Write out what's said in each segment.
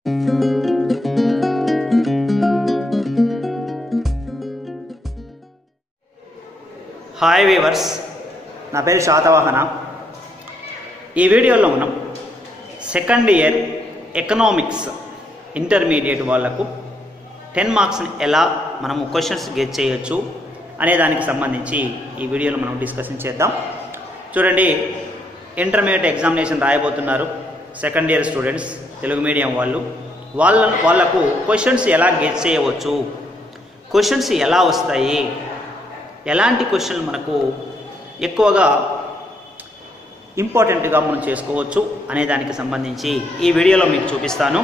Hi weavers, నా పేరు శాతవాహన. ఈ వీడియోలో మనం సెకండ్ ఇయర్ ఎకనామిక్స్ ఇంటర్మీడియట్ వాళ్లకు 10 మార్క్స్ని ఎలా మనము క్వశ్చన్స్ గెట్ చేయొచ్చు అనే దానికి సంబంధించి ఈ వీడియోలో మనం డిస్కషన్ చేద్దాం. చూడండి, ఇంటర్మీడియట్ ఎగ్జామినేషన్ రాయబోతున్నారు second year students, Telugu medium వాళ్ళకు క్వశ్చన్స్ ఎలా గెట్ చేయవచ్చు, క్వశ్చన్స్ ఎలా వస్తాయి, ఎలాంటి క్వశ్చన్లు మనకు ఎక్కువగా ఇంపార్టెంట్గా మనం చేసుకోవచ్చు అనే దానికి సంబంధించి ఈ వీడియోలో మీకు చూపిస్తాను.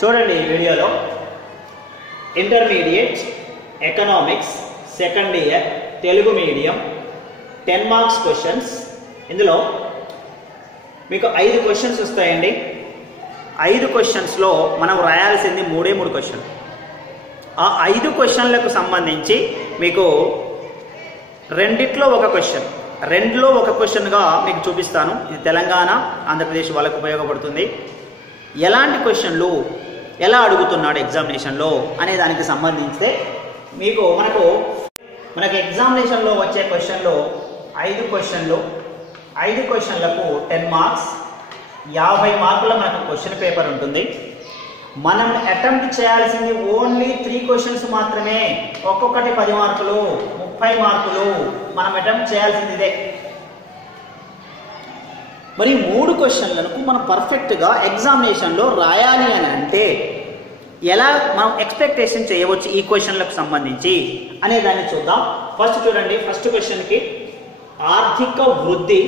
చూడండి, ఈ వీడియోలో intermediate economics second year Telugu medium 10 marks questions. ఇందులో మీకు 5 క్వశ్చన్స్ వస్తాయండి. 5 క్వశ్చన్స్లో మనం రాయాల్సింది 3 క్వశ్చన్లు. ఆ 5 క్వశ్చన్లకు సంబంధించి మీకు రెండిట్లో ఒక క్వశ్చన్, రెండులో ఒక క్వశ్చన్గా మీకు చూపిస్తాను. ఇది తెలంగాణ, ఆంధ్రప్రదేశ్ వాళ్ళకు ఉపయోగపడుతుంది. ఎలాంటి క్వశ్చన్లు ఎలా అడుగుతున్నాడు ఎగ్జామినేషన్లో అనే దానికి సంబంధింస్తే మనకు ఎగ్జామినేషన్లో వచ్చే క్వశ్చన్లు 5 క్వశ్చన్లు, 5 క్వశ్చన్లకు 10 మార్క్స్, 50 మార్కుల మనకు క్వశ్చన్ పేపర్ ఉంటుంది. మనం అటెంప్ట్ చేయాల్సింది ఓన్లీ 3 క్వశ్చన్స్ మాత్రమే. ఒక్కొక్కటి 10 మార్కులు, 30 మార్కులు. మనం అటెంప్ట్ చేయాల్సింది ఇదే. మరి 3 క్వశ్చన్లకు మనం పర్ఫెక్ట్గా ఎగ్జామినేషన్లో రాయాలి అని అంటే ఎలా మనం ఎక్స్పెక్టేషన్ చేయవచ్చు ఈ క్వశ్చన్లకు సంబంధించి అనే దాన్ని చూద్దాం. ఫస్ట్ చూడండి, ఫస్ట్ క్వశ్చన్కి ఆర్థిక వృద్ధి,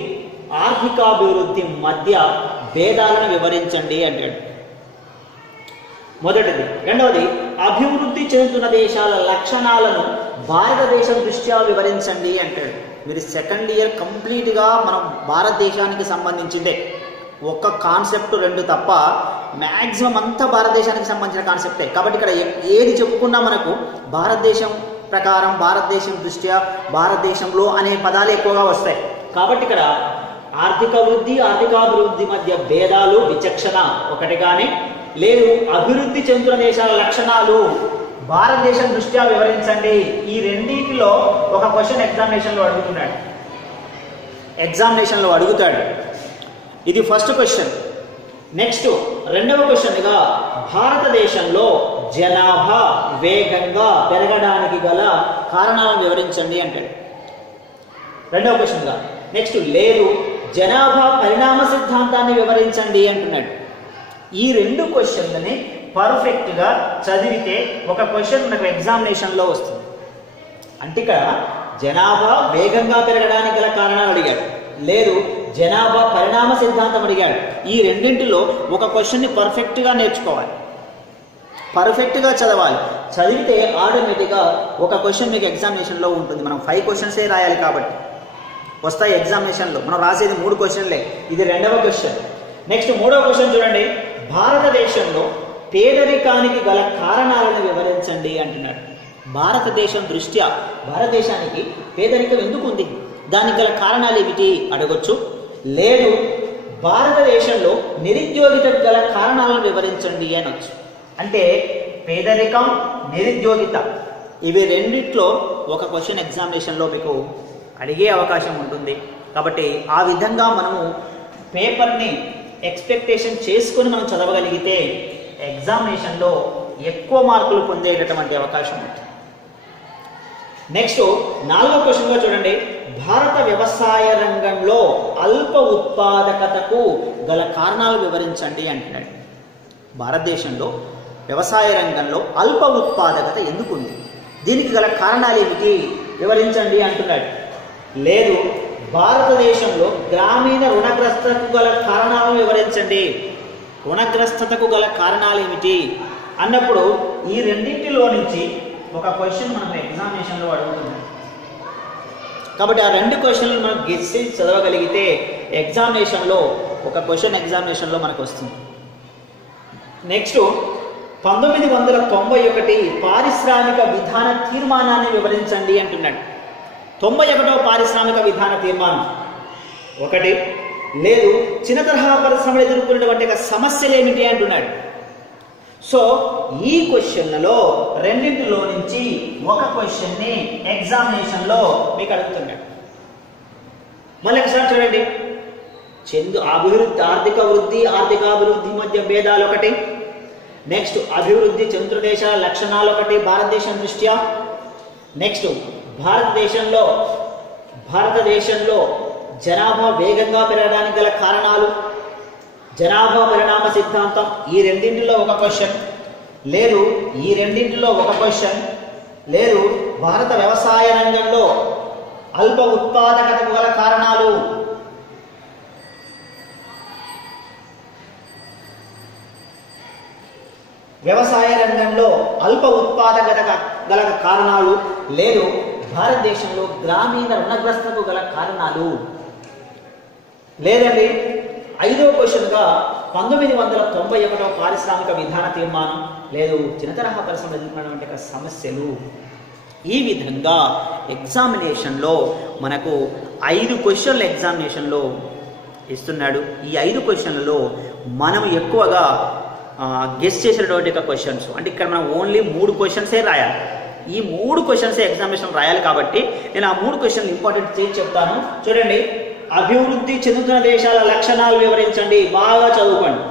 ఆర్థికాభివృద్ధి మధ్య భేదాలను వివరించండి అంటాడు. మొదటిది. రెండవది, అభివృద్ధి చెందుతున్న దేశాల లక్షణాలను భారతదేశం దృష్ట్యా వివరించండి అంటాడు. మీరు సెకండ్ ఇయర్ కంప్లీట్గా మనం భారతదేశానికి సంబంధించిందే. ఒక్క కాన్సెప్ట్ 2 తప్ప మ్యాక్సిమం అంతా భారతదేశానికి సంబంధించిన కాన్సెప్టే. కాబట్టి ఇక్కడ ఏది చెప్పుకున్నా మనకు భారతదేశం ప్రకారం, భారతదేశం దృష్ట్యా, భారతదేశంలో అనే పదాలు ఎక్కువగా వస్తాయి. కాబట్టి ఇక్కడ ఆర్థిక వృద్ధి, ఆర్థికాభివృద్ధి మధ్య భేదాలు, విచక్షణ ఒకటి కానీ లేదు. అభివృద్ధి చెందుతున్న దేశాల లక్షణాలు భారతదేశం దృష్ట్యా వివరించండి. ఈ రెండింటిలో ఒక క్వశ్చన్ ఎగ్జామినేషన్లో అడుగుతాడు. ఇది ఫస్ట్ క్వశ్చన్. నెక్స్ట్ రెండవ క్వశ్చన్గా భారతదేశంలో జనాభా వేగంగా పెరగడానికి గల కారణాలను వివరించండి అంటాడు రెండవ క్వశ్చన్గా. నెక్స్ట్ లేదు, జనాభా పరిణామ సిద్ధాంతాన్ని వివరించండి అంటున్నాడు. ఈ 2 క్వశ్చన్లని పర్ఫెక్ట్గా చదివితే ఒక క్వశ్చన్ మనకు ఎగ్జామినేషన్లో వస్తుంది. అంటే ఇక్కడ జనాభా వేగంగా పెరగడానికి గల కారణాలు అడిగాడు, లేదు జనాభా పరిణామ సిద్ధాంతం అడిగాడు. ఈ రెండింటిలో ఒక క్వశ్చన్ని పర్ఫెక్ట్గా నేర్చుకోవాలి, పర్ఫెక్ట్గా చదవాలి. చదివితే ఆటోమేటిక్గా ఒక క్వశ్చన్ మీకు ఎగ్జామినేషన్లో ఉంటుంది. మనం 5 క్వశ్చన్సే రాయాలి కాబట్టి వస్తాయి ఎగ్జామినేషన్లో. మనం రాసేది 3 క్వశ్చన్లే. ఇది రెండవ క్వశ్చన్. నెక్స్ట్ మూడవ క్వశ్చన్ చూడండి, భారతదేశంలో పేదరికానికి గల కారణాలను వివరించండి అంటున్నాడు. భారతదేశం దృష్ట్యా భారతదేశానికి పేదరికం ఎందుకు ఉంది, దానికి గల కారణాలు ఏమిటి అడగొచ్చు. లేదు, భారతదేశంలో నిరుద్యోగితకు గల కారణాలను వివరించండి అనొచ్చు. అంటే పేదరికం, నిరుద్యోగిత ఇవి రెండిట్లో ఒక క్వశ్చన్ ఎగ్జామినేషన్లో మీకు అడిగే అవకాశం ఉంటుంది. కాబట్టి ఆ విధంగా మనము పేపర్ని ఎక్స్పెక్టేషన్ చేసుకొని మనం చదవగలిగితే ఎగ్జామినేషన్లో ఎక్కువ మార్కులు పొందేటటువంటి అవకాశం ఉంటుంది. నెక్స్ట్ 4వ క్వశ్చన్గా చూడండి, భారత వ్యవసాయ రంగంలో అల్ప ఉత్పాదకతకు గల కారణాలు వివరించండి అంటున్నాడు. భారతదేశంలో వ్యవసాయ రంగంలో అల్ప ఉత్పాదకత ఎందుకు ఉంది, దీనికి గల కారణాలు ఏమిటి వివరించండి అంటున్నాడు. లేదు, భారతదేశంలో గ్రామీణ రుణగ్రస్తతకు గల కారణాలను వివరించండి. రుణగ్రస్తతకు గల కారణాలు ఏమిటి అన్నప్పుడు ఈ రెండింటిలో నుంచి ఒక క్వశ్చన్ మనం ఎగ్జామినేషన్లో అడుగుతున్నాం. కాబట్టి ఆ 2 క్వశ్చన్లు మనం గెస్ చేసి చదవగలిగితే ఎగ్జామినేషన్లో ఒక క్వశ్చన్ ఎగ్జామినేషన్లో మనకు వస్తుంది. నెక్స్ట్ 1991 పారిశ్రామిక విధాన తీర్మానాన్ని వివరించండి అంటున్నాడు. 91వ పారిశ్రామిక విధాన తీర్మానం. 1 లేదు, చిన్న తరహా పరిశ్రమలు ఎదుర్కొనేటువంటి సమస్యలు ఏమిటి అంటున్నాడు. సో ఈ క్వశ్చన్లలో రెండింటిలో నుంచి ఒక క్వశ్చన్ని ఎగ్జామినేషన్లో మీకు అడుగుతున్నాడు. మళ్ళీ ఒకసారి చూడండి. అభివృద్ధి, ఆర్థికాభివృద్ధి మధ్య భేదాలు ఒకటి. నెక్స్ట్ అభివృద్ధి చెందుతున్న దేశాల లక్షణాలు ఒకటి భారతదేశం దృష్ట్యా. నెక్స్ట్ భారతదేశంలో జనాభా వేగంగా పెరగడానికి గల కారణాలు, జనాభా పరిణామ సిద్ధాంతం. ఈ రెండింటిలో ఒక క్వశ్చన్ లేదు. ఈ రెండింటిలో ఒక క్వశ్చన్ లేదు. భారత వ్యవసాయ రంగంలో అల్ప ఉత్పాదకతకు గల కారణాలు. వ్యవసాయ రంగంలో అల్ప ఉత్పాదకత గల కారణాలు లేదు. భారతదేశంలో గ్రామీణ రుణగ్రస్తకు గల కారణాలు లేదండి. 5వ క్వశ్చన్గా 1991 పారిశ్రామిక విధాన తీర్మానం లేదు. చిన్న తరహా పరిశ్రమలు ఎదుర్కొన్నటువంటి సమస్యలు. ఈ విధంగా ఎగ్జామినేషన్లో మనకు 5 క్వశ్చన్లు ఎగ్జామినేషన్లో ఇస్తున్నాడు. ఈ 5 క్వశ్చన్లలో మనం ఎక్కువగా గెస్ చేసినటువంటి క్వశ్చన్స్, అంటే ఇక్కడ మనం ఓన్లీ 3 క్వశ్చన్సే రాయాలి. ఈ 3 క్వశ్చన్సే ఎగ్జామినేషన్ రాయాలి కాబట్టి నేను ఆ 3 క్వశ్చన్లు ఇంపార్టెంట్ చేసి చెప్తాను. చూడండి. అభివృద్ధి చెందుతున్న దేశాల లక్షణాలు వివరించండి. బాగా చదువుకోండి.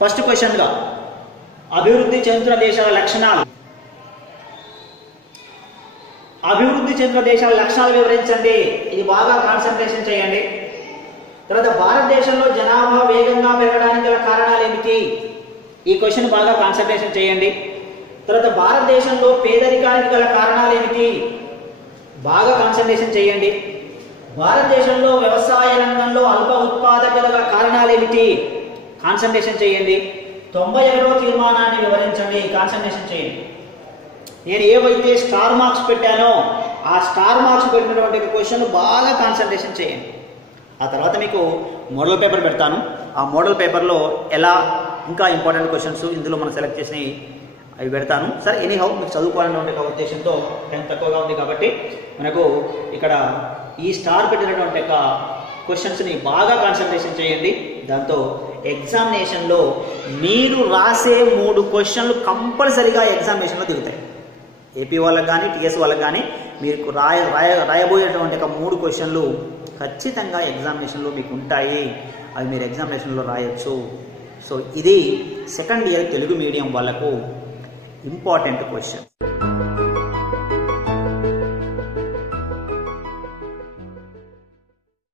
ఫస్ట్ క్వశ్చన్గా అభివృద్ధి చెందుతున్న దేశాల లక్షణాలు. అభివృద్ధి చెందుతున్న దేశాల లక్షణాలు వివరించండి. ఇది బాగా కాన్సన్ట్రేషన్ చేయండి. తర్వాత భారతదేశంలో జనాభా వేగంగా పెరగడానికి గల కారణాలు ఏమిటి? ఈ క్వశ్చన్ బాగా కాన్సన్ట్రేషన్ చేయండి. తర్వాత భారతదేశంలో పేదరికానికి గల కారణాలు ఏమిటి? బాగా కాన్సన్ట్రేషన్ చేయండి. భారతదేశంలో వ్యవసాయ రంగంలో అల్ప ఉత్పాదకత గల కారణాలు ఏమిటి? కాన్సన్ట్రేషన్ చేయండి. 91వ తీర్మానాన్ని వివరించండి. కాన్సన్ట్రేషన్ చేయండి. నేను ఏవైతే స్టార్ మార్క్స్ పెట్టానో ఆ స్టార్ మార్క్స్ పెట్టినటువంటి క్వశ్చన్ బాగా కాన్సన్ట్రేషన్ చేయండి. ఆ తర్వాత మీకు మోడల్ పేపర్ పెడతాను. ఆ మోడల్ పేపర్లో ఎలా ఇంకా ఇంపార్టెంట్ క్వశ్చన్స్ ఇందులో మనం సెలెక్ట్ చేసినవి అవి పెడతాను. సరే, ఎనీహౌ మీకు చదువుకోవాలనే ఉద్దేశంతో టైం తక్కువగా ఉంది కాబట్టి మనకు ఇక్కడ ఈ స్టార్ పెట్టినటువంటి క్వశ్చన్స్ని బాగా కాన్సన్ట్రేషన్ చేయండి. దాంతో ఎగ్జామినేషన్లో మీరు రాసే 3 క్వశ్చన్లు కంపల్సరీగా ఎగ్జామినేషన్లో దిగుతాయి. ఏపీ వాళ్ళకి కానీ టీఎస్ వాళ్ళకి కానీ మీరు రాయబోయేటువంటి 3 క్వశ్చన్లు ఖచ్చితంగా ఎగ్జామినేషన్లో మీకు ఉంటాయి. అవి మీరు ఎగ్జామినేషన్లో రాయొచ్చు. సో ఇది సెకండ్ ఇయర్ తెలుగు మీడియం వాళ్ళకు ఇంపార్టెంట్ క్వశ్చన్.